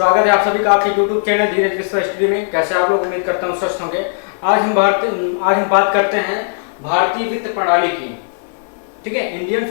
स्वागत है आप सभी का आपके YouTube चैनल धीरज विश्व स्टडी में। कैसे आप लोग, उम्मीद करता हूँ स्वस्थ होंगे। आज हम बात करते हैं भारतीय वित्त प्रणाली की। ठीक है, इंडियन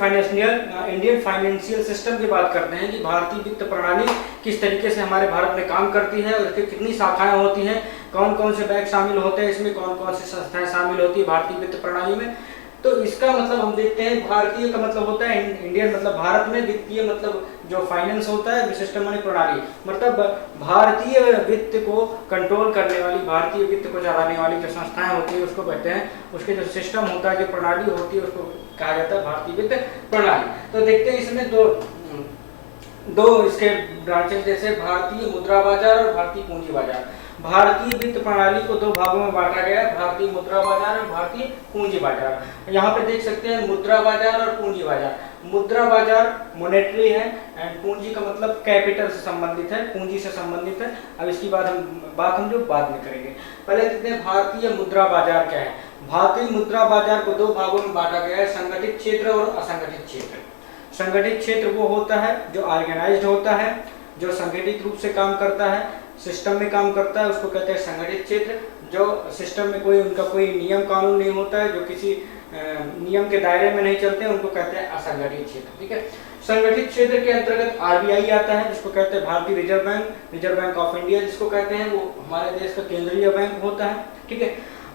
फाइनेंशियल सिस्टम की बात करते हैं कि भारतीय वित्त प्रणाली किस तरीके से हमारे भारत में काम करती है और इसकी कितनी शाखाएं होती हैं, कौन कौन से बैंक शामिल होते हैं इसमें, कौन कौन सी संस्थाएं शामिल होती है भारतीय वित्त प्रणाली में। तो इसका मतलब हम देखते हैं, भारतीय का मतलब होता है इंडियन, मतलब भारत में, वित्तीय मतलब जो फाइनेंस होता है, सिस्टम माने प्रणाली, मतलब भारतीय वित्त को कंट्रोल करने वाली, भारतीय वित्त को चलाने वाली जो संस्थाएं होती है उसको कहते हैं, उसके जो सिस्टम होता है, जो प्रणाली होती है उसको कहा जाता है भारतीय वित्त प्रणाली। तो देखते हैं इसमें दो इसके ब्रांचेस, जैसे भारतीय मुद्रा बाजार और भारतीय पूंजी बाजार। भारतीय वित्त प्रणाली को दो भागों में बांटा गया है, भारतीय मुद्रा बाजार और भारतीय पूंजी बाजार। यहाँ पे देख सकते हैं मुद्रा बाजार और पूंजी बाजार। मुद्रा बाजार मॉनेटरी है एंड पूंजी का मतलब कैपिटल से संबंधित है, पूंजी से संबंधित है। अब इसकी बात हम जो बाद में करेंगे। पहले देखते हैं भारतीय मुद्रा बाजार क्या है। भारतीय मुद्रा बाजार को दो भागों में बांटा गया है, संगठित क्षेत्र और असंगठित क्षेत्र। संगठित क्षेत्र वो होता है जो ऑर्गेनाइज्ड होता है, जो संगठित रूप से काम करता है, सिस्टम में काम करता है, उसको कहते हैं संगठित क्षेत्र। जो सिस्टम में उनका कोई नियम कानून नहीं होता है, जो किसी नियम के दायरे में नहीं चलते हैं, उनको कहते हैं असंगठित क्षेत्र। ठीक है, संगठित क्षेत्र के अंतर्गत आरबीआई आता है, जिसको कहते हैं भारतीय रिजर्व बैंक ऑफ इंडिया जिसको कहते हैं, वो हमारे देश का केंद्रीय बैंक होता है। ठीक है,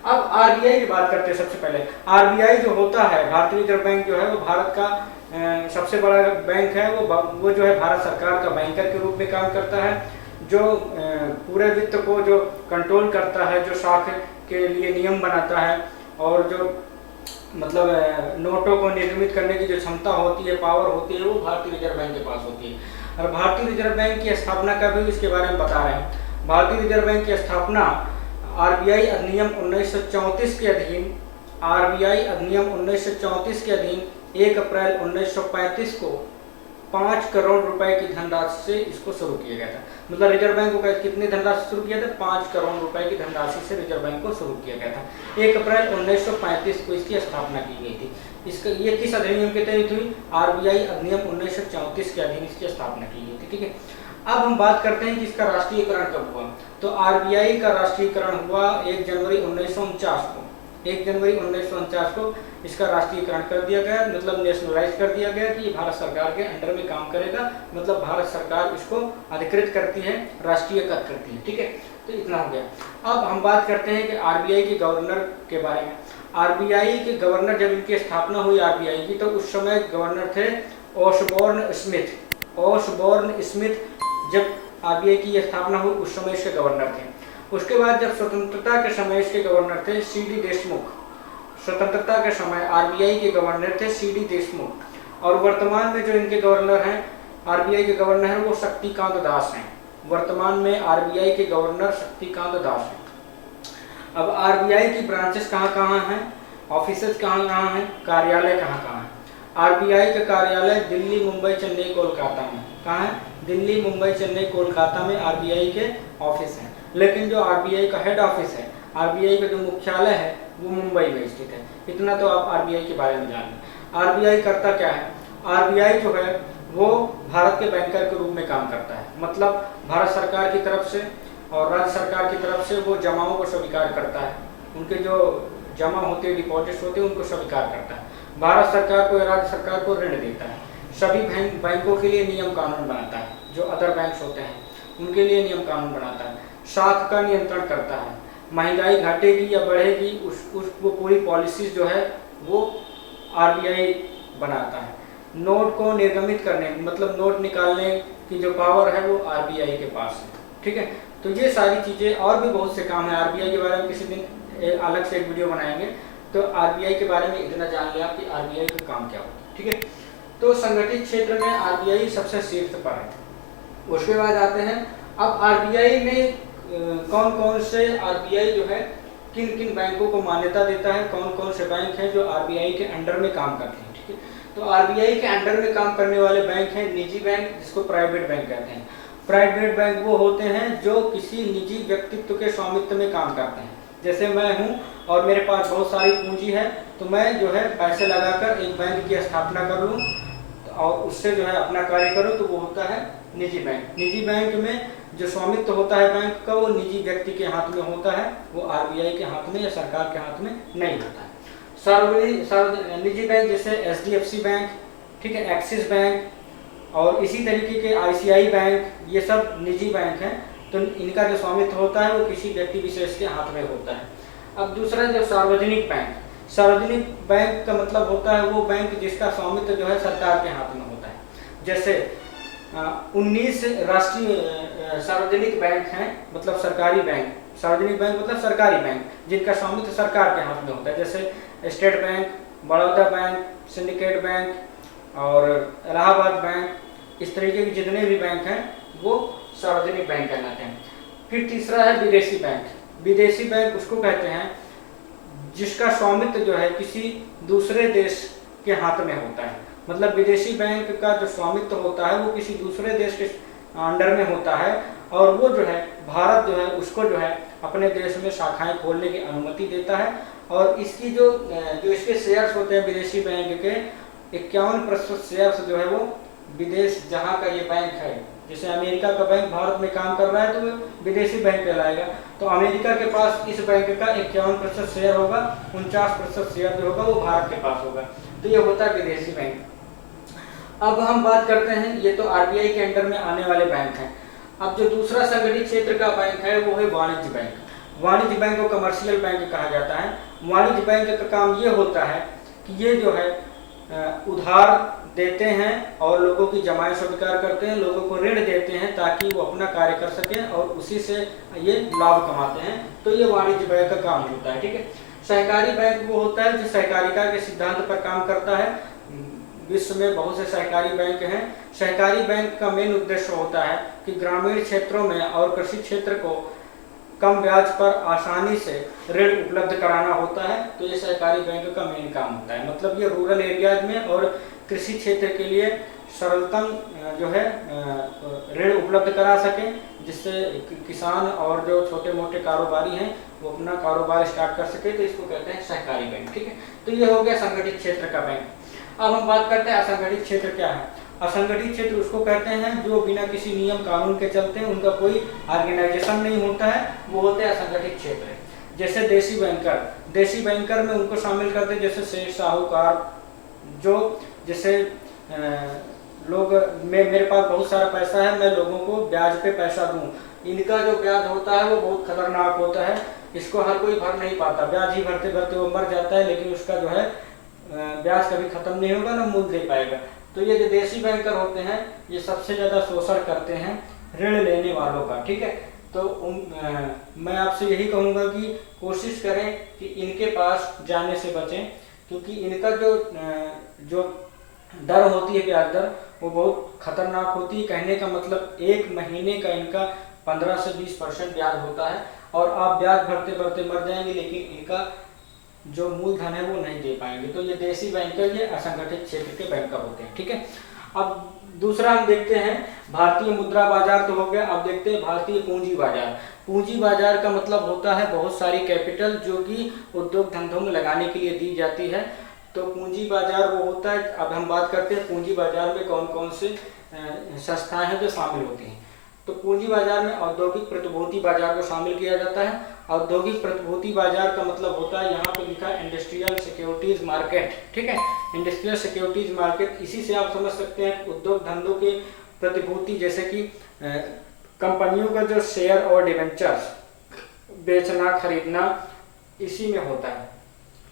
अब आरबीआई की बात करते हैं। सबसे पहले आरबीआई जो होता है, भारतीय रिजर्व बैंक जो है, वो भारत का सबसे बड़ा बैंक है। वो जो है भारत सरकार का बैंकर के रूप में काम करता है, जो पूरे वित्त को जो कंट्रोल करता है, जो साख के लिए नियम बनाता है, और जो मतलब नोटों को निर्मित करने की जो क्षमता होती है, पावर होती है, वो भारतीय रिजर्व बैंक के पास होती है। और भारतीय रिजर्व बैंक की स्थापना का भी इसके बारे में बता रहे हैं। भारतीय रिजर्व बैंक की स्थापना आरबीआई अधिनियम 1934 के अधीन, आरबीआई अधिनियम 1934 के अधीन 1 अप्रैल 1935 को 5 करोड़ रुपए की धनराशि से इसको शुरू किया गया था। मतलब रिजर्व बैंक को कितनी धनराशि शुरू किया था? 5 करोड़ रुपए की धनराशि से रिजर्व बैंक को शुरू किया गया था। 1 अप्रैल 1935 को इसकी स्थापना की गई थी। इसका ये किस अधिनियम के तहत हुई? आरबीआई अधिनियम 1934 के अधीन इसकी स्थापना की गई थी। ठीक है, अब हम बात करते हैं कि इसका राष्ट्रीयकरण कब हुआ। तो आरबीआई का राष्ट्रीयकरण हुआ 1 जनवरी 1949 को। 1 जनवरी 1949 को इसका राष्ट्रीयकरण कर दिया गया, मतलब नेशनलाइज कर दिया गया कि भारत सरकार के अंडर में काम करेगा, मतलब भारत सरकार इसको अधिकृत करती है, राष्ट्रीयकृत करती है। ठीक है, तो इतना हो गया। अब हम बात करते हैं कि आरबीआई के गवर्नर के बारे में। आरबीआई के गवर्नर, जब इनकी स्थापना हुई आरबीआई की, तो उस समय गवर्नर थे ओसबोर्न स्मिथ। जब आरबीआई की स्थापना हुई उस समय इसके गवर्नर थे। उसके बाद जब स्वतंत्रता के समय इसके गवर्नर थे सीडी देशमुख। स्वतंत्रता के समय आरबीआई के गवर्नर थे सीडी देशमुख। और वर्तमान में जो इनके गवर्नर हैं, आरबीआई के गवर्नर हैं, वो शक्तिकांत दास हैं। वर्तमान में आरबीआई के गवर्नर शक्तिकांत दास हैं। अब आरबीआई की ब्रांचेस कहाँ हैं, ऑफिसेज कहाँ हैं, कार्यालय कहाँ हैं। आरबीआई का कार्यालय दिल्ली, मुंबई, चेन्नई, कोलकाता में। कहाँ है? दिल्ली, मुंबई, चेन्नई, कोलकाता में आरबीआई के ऑफिस हैं। लेकिन जो आरबीआई का हेड ऑफिस है, आरबीआई का जो मुख्यालय है, वो मुंबई में स्थित है। इतना तो आप आरबीआई के बारे में जान लें। आरबीआई करता क्या है? आरबीआई जो है वो भारत के बैंकर के रूप में काम करता है। मतलब भारत सरकार की तरफ से और राज्य सरकार की तरफ से वो जमाओं को स्वीकार करता है, उनके जो जमा होते हैं, डिपॉजिट्स होते हैं, उनको स्वीकार करता है। भारत सरकार को, राज्य सरकार को ऋण देता है। सभी बैंकों के लिए नियम कानून बनाता है, जो अदर बैंक्स होते हैं उनके लिए नियम कानून बनाता है। साख का नियंत्रण करता है। महंगाई घटेगी या बढ़ेगी, वो पूरी पॉलिसीज जो है वो आरबीआई बनाता है। नोट को निर्गमित करने, मतलब नोट निकालने की जो पावर है वो आरबीआई के पास है। ठीक है, तो ये सारी चीज़ें और भी बहुत से काम है आरबीआई के बारे में, किसी दिन अलग से एक वीडियो बनाएंगे। तो आरबीआई के बारे में इतना जान लिया कि आरबीआई का काम क्या होता है। ठीक है, तो संगठित क्षेत्र में आरबीआई सबसे शीर्ष पर है। उसके बाद आते हैं, अब आरबीआई में कौन कौन से, आरबीआई जो है किन किन बैंकों को मान्यता देता है, कौन कौन से बैंक हैं जो आरबीआई के अंडर में काम करते हैं। ठीक है, तो आरबीआई के अंडर में काम करने वाले बैंक हैं निजी बैंक, जिसको प्राइवेट बैंक कहते हैं। प्राइवेट बैंक वो होते हैं जो किसी निजी व्यक्तित्व के स्वामित्व में काम करते हैं। जैसे मैं हूँ और मेरे पास बहुत सारी पूंजी है, तो मैं जो है पैसे लगाकर एक बैंक की स्थापना कर लूँ और उससे जो है अपना कार्य करूँ, तो वो होता है निजी बैंक। निजी बैंक में जो स्वामित्व होता है बैंक का वो निजी व्यक्ति के हाथ में होता है, वो आरबीआई के हाथ में या सरकार के हाथ में नहीं होता है। निजी बैंक जैसे एचडीएफसी बैंक, ठीक है, एक्सिस बैंक और इसी तरीके के आईसीआई बैंक, ये सब निजी बैंक हैं। तो इनका जो स्वामित्व होता है वो किसी व्यक्ति विशेष के हाथ में होता है। अब दूसरा जो सार्वजनिक बैंक, सार्वजनिक बैंक का मतलब होता है वो बैंक जिसका स्वामित्व जो है सरकार के हाथ में होता है। जैसे 19 राष्ट्रीय सार्वजनिक बैंक हैं, मतलब सरकारी बैंक, सार्वजनिक बैंक मतलब सरकारी बैंक जिनका स्वामित्व सरकार के हाथ में होता है। जैसे state bank, Baroda bank, syndicate bank और इलाहाबाद बैंक, इस तरीके के जितने भी बैंक हैं वो सार्वजनिक बैंक कहलाते हैं। फिर तीसरा है विदेशी बैंक। विदेशी बैंक उसको कहते हैं जिसका स्वामित्व जो है किसी दूसरे देश के हाथ में होता है। मतलब विदेशी बैंक का जो स्वामित्व होता है वो किसी दूसरे देश के अंडर में होता है और वो जो है भारत जो है उसको जो है अपने देश में शाखाएं खोलने की अनुमति देता है। और इसकी जो इसके शेयर्स होते हैं विदेशी बैंक के 51% शेयर्स जो है वो विदेश जहाँ का ये बैंक है, जैसे अमेरिका का बैंक भारत में काम कर रहा है तो वो विदेशी बैंक कहलाएगा। तो अमेरिका के पास इस बैंक का 51% शेयर होगा, 49% शेयर जो होगा वो भारत के पास होगा। तो ये होता है विदेशी बैंक। अब हम बात करते हैं, ये तो आरबीआई के अंडर में आने वाले बैंक हैं। अब जो दूसरा संगठित क्षेत्र का बैंक है वो है वाणिज्य बैंक। वाणिज्य बैंक को कमर्शियल बैंक कहा जाता है। वाणिज्य बैंक का काम ये होता है कि ये जो है उधार देते हैं और लोगों की जमाएं स्वीकार करते हैं, लोगों को ऋण देते हैं ताकि वो अपना कार्य कर सकें और उसी से ये लाभ कमाते हैं। तो ये वाणिज्य बैंक का काम होता है, ठीक है। सहकारी बैंक वो होता है जो सहकारिता के सिद्धांत पर काम करता है। विश्व में बहुत से सहकारी बैंक हैं। सहकारी बैंक का मेन उद्देश्य होता है कि ग्रामीण क्षेत्रों में और कृषि क्षेत्र को कम ब्याज पर आसानी से ऋण उपलब्ध कराना होता है। तो ये सहकारी बैंक का मेन काम होता है। मतलब ये रूरल एरियाज में और कृषि क्षेत्र के लिए सरलतम जो है ऋण उपलब्ध करा सके, जिससे किसान और जो छोटे मोटे कारोबारी हैं वो अपना कारोबार स्टार्ट कर सके। तो इसको कहते हैं सहकारी बैंक, ठीक है। तो ये हो गया संगठित क्षेत्र का बैंक। अब हम बात करते हैं असंगठित क्षेत्र क्या है। असंगठित क्षेत्र उसको कहते हैं जो बिना किसी नियम कानून के चलते हैं, उनका कोई ऑर्गेनाइजेशन नहीं होता है, वो होते हैं असंगठित क्षेत्र। जैसे देसी बैंकर, देसी बैंकर में उनको शामिल करते हैं जैसे सेठ साहूकार, जो जैसे लोग मेरे पास बहुत सारा पैसा है, मैं लोगों को ब्याज पे पैसा दूं, इनका जो ब्याज होता है वो बहुत खतरनाक होता है, इसको हर कोई भर नहीं पाता, ब्याज ही भरते भरते वो मर जाता है, लेकिन उसका जो है ब्याज कभी खत्म नहीं होगा ना मूल दे पाएगा। तो ये जो देसी बैंकर होते हैं ये सबसे ज्यादा शोषण करते हैं ऋण लेने वालों का, ठीक है। तो मैं आपसे यही कहूँगा कि कोशिश करें कि इनके पास जाने से बचें, क्योंकि इनका जो दर होती है ब्याज दर वो बहुत खतरनाक होती है। कहने का मतलब 1 महीने का इनका 15 से 20% ब्याज होता है और आप ब्याज भरते भरते मर जाएंगे, लेकिन इनका जो मूलधन है वो नहीं दे पाएंगे। तो ये देसी बैंकर ये असंगठित क्षेत्र के बैंकर होते हैं, ठीक है। अब दूसरा हम देखते हैं भारतीय मुद्रा बाजार तो हो गया। अब देखते हैं भारतीय पूंजी बाजार। पूंजी बाजार का मतलब होता है बहुत सारी कैपिटल जो कि उद्योग धंधों में लगाने के लिए दी जाती है। तो पूंजी बाजार वो होता है। अब हम बात करते हैं पूंजी बाजार में कौन कौन से संस्थाएं हैं जो शामिल होती हैं। तो पूंजी बाजार में औद्योगिक प्रतिभूति बाजार को शामिल किया जाता है। औद्योगिक प्रतिभूति बाजार का मतलब होता है, यहाँ पे लिखा है इंडस्ट्रियल सिक्योरिटीज मार्केट, ठीक है। इंडस्ट्रियल सिक्योरिटीज मार्केट, इसी से आप समझ सकते हैं उद्योग धंधों के प्रतिभूति, जैसे कि कंपनियों का जो शेयर और डिवेंचर्स बेचना खरीदना इसी में होता है।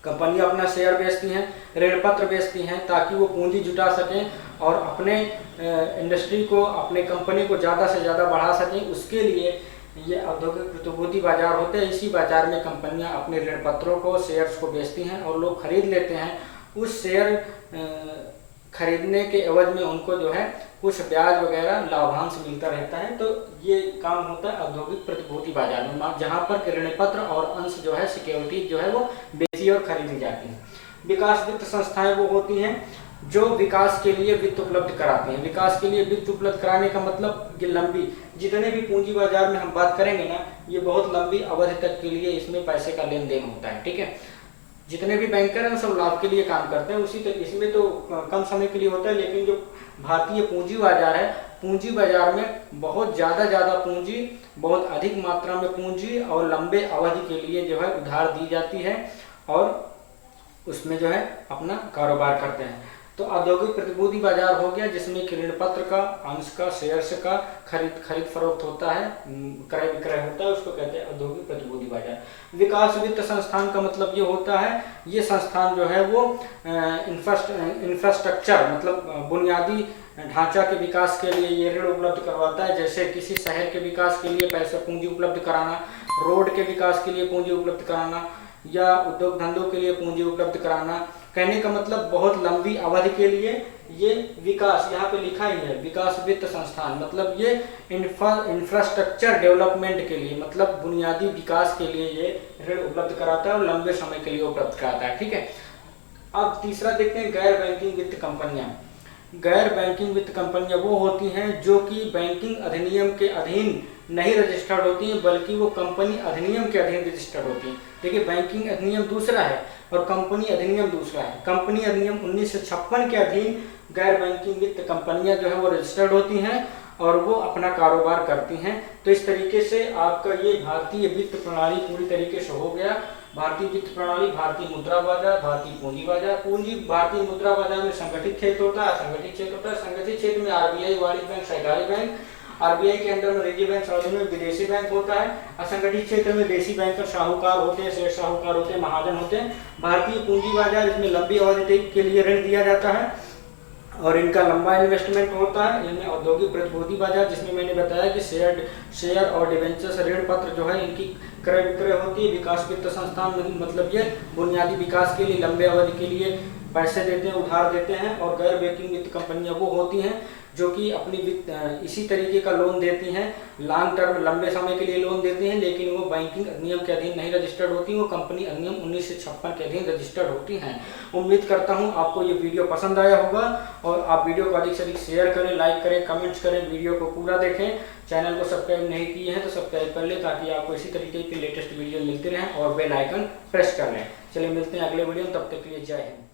कंपनियां अपना शेयर बेचती हैं, ऋण पत्र बेचती हैं ताकि वो पूंजी जुटा सकें और अपने इंडस्ट्री को, अपने कंपनी को ज़्यादा से ज़्यादा बढ़ा सकें। उसके लिए ये औद्योगिक प्रतिभूति बाजार होते हैं। इसी बाजार में कंपनियां अपने ऋण पत्रों को, शेयर्स को बेचती हैं और लोग खरीद लेते हैं। उस शेयर खरीदने के एवज में उनको जो है कुछ ब्याज वगैरह लाभांश मिलता रहता है। तो ये काम होता है औद्योगिक प्रतिभूति बाजार में, जहाँ पर ऋण पत्र और अंश जो है, सिक्योरिटीज जो है वो बेची और खरीदी जाती हैं। विकास वित्त संस्थाएं वो होती हैं जो विकास के लिए वित्त उपलब्ध कराती हैं। विकास के लिए वित्त उपलब्ध कराने का मतलब ये लंबी, जितने भी पूंजी बाजार में हम बात करेंगे ना, ये बहुत लंबी अवधि तक के लिए इसमें पैसे का लेन देन होता है, ठीक है। जितने भी बैंकर हैं सब लाभ के लिए काम करते हैं। इसमें तो कम समय के लिए होता है, लेकिन जो भारतीय पूंजी बाजार है, पूंजी बाजार में बहुत ज़्यादा पूंजी, बहुत अधिक मात्रा में पूंजी और लंबे अवधि के लिए जो है उधार दी जाती है और उसमें जो है अपना कारोबार करते हैं। तो औद्योगिक प्रतिभूति बाजार हो गया, जिसमें कि ऋण पत्र का, अंश का, शेयर्स का खरीद फरोख्त होता है, क्रय विक्रय होता है, उसको कहते हैं औद्योगिक प्रतिभूति बाजार। विकास वित्त संस्थान का मतलब ये होता है, ये संस्थान जो है वो इंफ्रास्ट्रक्चर मतलब बुनियादी ढांचा के विकास के लिए ये ऋण उपलब्ध करवाता है। जैसे किसी शहर के विकास के लिए पैसे पूंजी उपलब्ध कराना, रोड के विकास के लिए पूंजी उपलब्ध कराना, या उद्योग धंधों के लिए पूंजी उपलब्ध कराना। कहने का मतलब बहुत लंबी अवधि के लिए ये विकास, यहाँ पे लिखा ही है विकास वित्त संस्थान, मतलब ये इंफ्रास्ट्रक्चर डेवलपमेंट के लिए, मतलब बुनियादी विकास के लिए ये ऋण उपलब्ध कराता है और लंबे समय के लिए उपलब्ध कराता है। ठीक है, अब तीसरा देखते हैं गैर बैंकिंग वित्त कंपनियां। गैर बैंकिंग वित्त कंपनियां वो होती हैं जो कि बैंकिंग अधिनियम के अधीन नहीं रजिस्टर्ड होती हैं, बल्कि वो कंपनी अधिनियम के अधीन रजिस्टर्ड होती हैं। देखिए, बैंकिंग अधिनियम दूसरा है और कंपनी अधिनियम दूसरा है। कंपनी अधिनियम 1956 के अधीन गैर बैंकिंग वित्त कंपनियां जो है वो रजिस्टर्ड होती हैं और वो अपना कारोबार करती हैं। तो इस तरीके से आपका ये भारतीय वित्त प्रणाली पूरी तरीके से हो गया। भारतीय वित्त प्रणाली, भारतीय मुद्रा बाजार, भारतीय पूंजी बाजार। पूंजी भारतीय मुद्रा बाजार में संगठित क्षेत्र होता है, असंगठित क्षेत्र होता है। संगठित क्षेत्र में आरबीआई, वाणिज्य बैंक, सहकारी बैंक, आरबीआई के अंदर में रिजर्व बैंक, साथ में विदेशी बैंक होता है। असंगठित क्षेत्र में देशी बैंकर, साहूकार होते हैं, शेयर साहूकार होते हैं, महाजन होते हैं। भारतीय पूंजी बाजार, इसमें लंबी अवधि के लिए ऋण दिया जाता है और इनका लंबा इन्वेस्टमेंट होता है। इनमें औद्योगिक प्रतिभूति बाजार, जिसमें मैंने बताया कि शेयर और डिवेंचर्स ऋण पत्र जो है इनकी क्रय विक्रय होती है। विकास वित्त संस्थान मतलब ये बुनियादी विकास के लिए लंबे अवधि के लिए पैसे देते हैं, उधार देते हैं। और गैर बैंकिंग वित्त कंपनियां वो होती हैं जो कि अपनी इसी तरीके का लोन देती हैं, लॉन्ग टर्म लंबे समय के लिए लोन देती हैं, लेकिन वो बैंकिंग अधिनियम के अधीन नहीं रजिस्टर्ड होती, वो कंपनी अधिनियम 1956 के अधीन रजिस्टर्ड होती हैं। उम्मीद करता हूँ आपको ये वीडियो पसंद आया होगा और आप वीडियो को अधिक से अधिक शेयर करें, लाइक करें, कमेंट्स करें, वीडियो को पूरा देखें। चैनल को सब्सक्राइब नहीं किए हैं तो सब्सक्राइब कर लें ताकि आपको इसी तरीके की लेटेस्ट वीडियो मिलती रहें और बेल आइकन प्रेस कर लें। चलिए मिलते हैं अगले वीडियो में, तब तक के लिए जय हिंद।